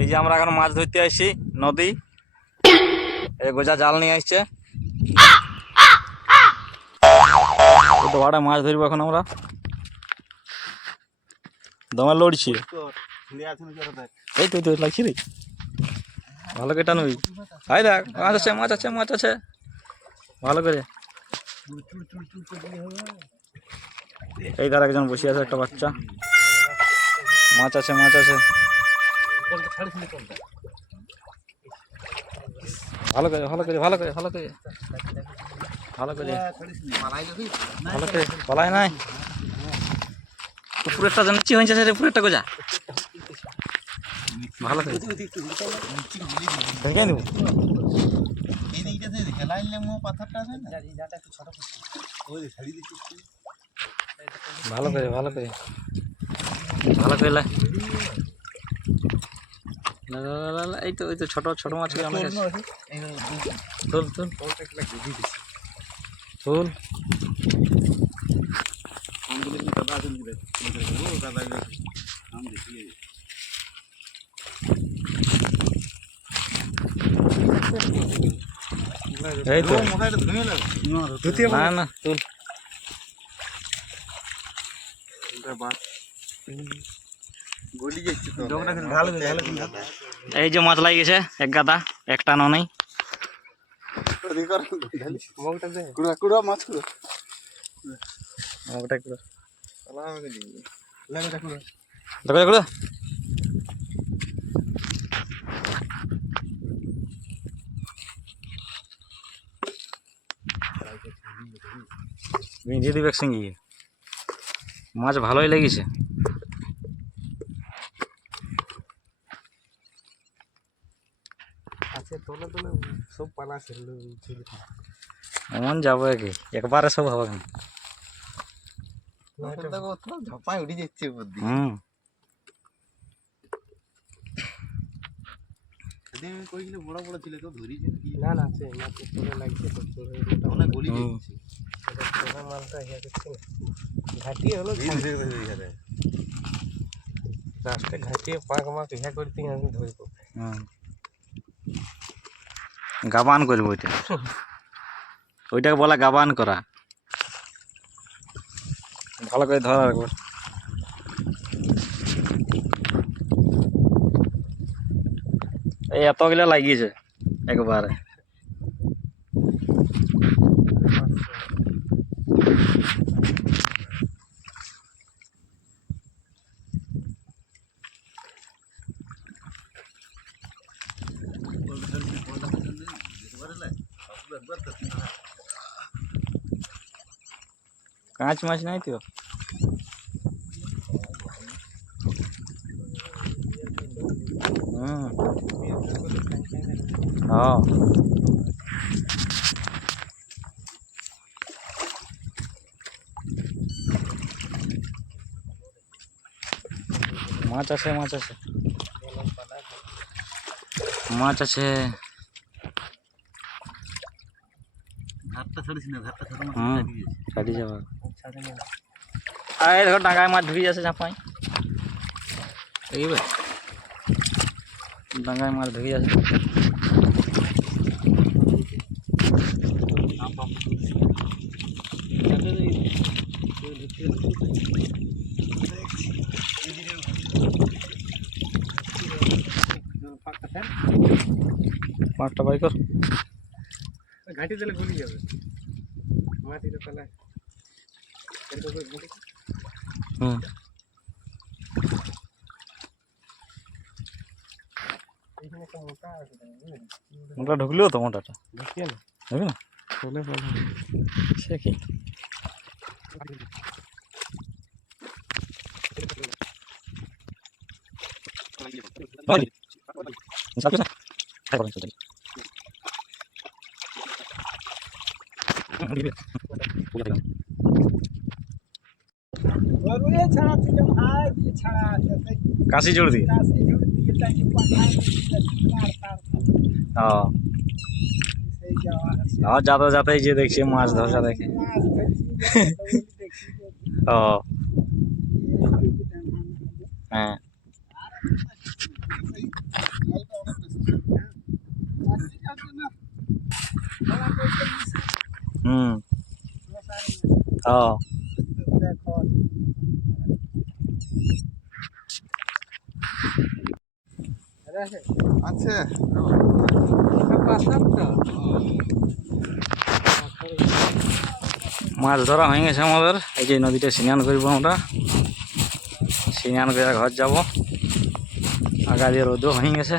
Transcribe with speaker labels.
Speaker 1: এই যে আমরা এখন মাছ ধরতে আসছি নদী। এই গোজা জাল নিয়ে আসছে। মাছ ধরবো এখন আমরা? দমে লড়ছি। এই তো লাগছি রে। ভালো করে টানবি হাই দেখ, মাছ আছে মাছ আছে মাছ আছে। ভালো করে। এই তার একজন বসে আছে, একটা বাচ্চা। মাছ আছে মাছ আছে। ভালো করে ভালো করে ভালো করে ভালো করে। ভালো করে। ভালো করে পালাই নাই। উপরেরটা জানাচ্ছি হয়েছে রে উপরেরটা গোজা। ভালো করে। দেখে দেবো ভালো করে ভালো করে। ভালো করে এই তো এই তো ছোট ছোট মাছ অনেক আছে। তুল তুল। তুল। এই তো। না না তুল। এই যে মাছ লাগিয়েছে এক গাদা একটা দেখো দেখো। ভিজিয়ে দিবে সঙ্গে। মাছ ভালোই লেগেছে। এমন যাব কি একবারে সব হবে কেন
Speaker 2: ঝাপায় উঠে যাচ্ছে উপর দিয়ে।
Speaker 1: হুম।
Speaker 2: সেদিন আমি কইলে বড় বড় ছিল কেউ ধরিছে নাকি?
Speaker 3: না না সে মাছের তোলা লাগছে তো তোলা
Speaker 2: অনেক গলি
Speaker 1: হুম।
Speaker 2: যাচ্ছে
Speaker 3: তোলা মালটা ইয়া করছে না। ঘাটিয়ে হলো লাস্টে ঘাটিয়ে পাঁক মাছ ইয়া করতে আমি ধরবো।
Speaker 1: গাবান করব ওইটা। ওইটাকে বলা গাবান করা। ভালো করে ধরা একবার। এই এতগুলা লাগিয়েছে একবারে। কাঁচ মাছ নাই তো হুম হ্যাঁ মাছ আছে মাছ আছে মাছ আছে হুম।
Speaker 2: ছাড়িয়ে গেছে
Speaker 1: ছাড়ি যাবা আরে দেখো ডাঙায় মাছ ধরি আছে ঝাপাই দেখবে ডাঙায় মাছ ধরি আছে মাছটা বাই কর
Speaker 3: ঘাটি দিলে গুলি যাবে। মাটিতে তাহলে এরকম করে ঘাটি
Speaker 1: হুম।
Speaker 3: এখানে একটা মোটা
Speaker 1: ঢুকলেও তো মোটাটা?
Speaker 3: দেখিয়ে না? পাবো
Speaker 1: সে কি? Vale. ¿Sabes কাশি জোর দিয়ে? ও। যাতে যাতে যে দেখছি মাছ ধসা দেখে। ও। হ্যাঁ। হুম। ও
Speaker 2: আছে।
Speaker 1: মাছ ধরা হয়ে গেছে আমাদের। এই যে নদীতে স্নান করব আমরা। স্নান করে ঘর যাব। আগা দিয়ে রোদও হয়ে গেছে।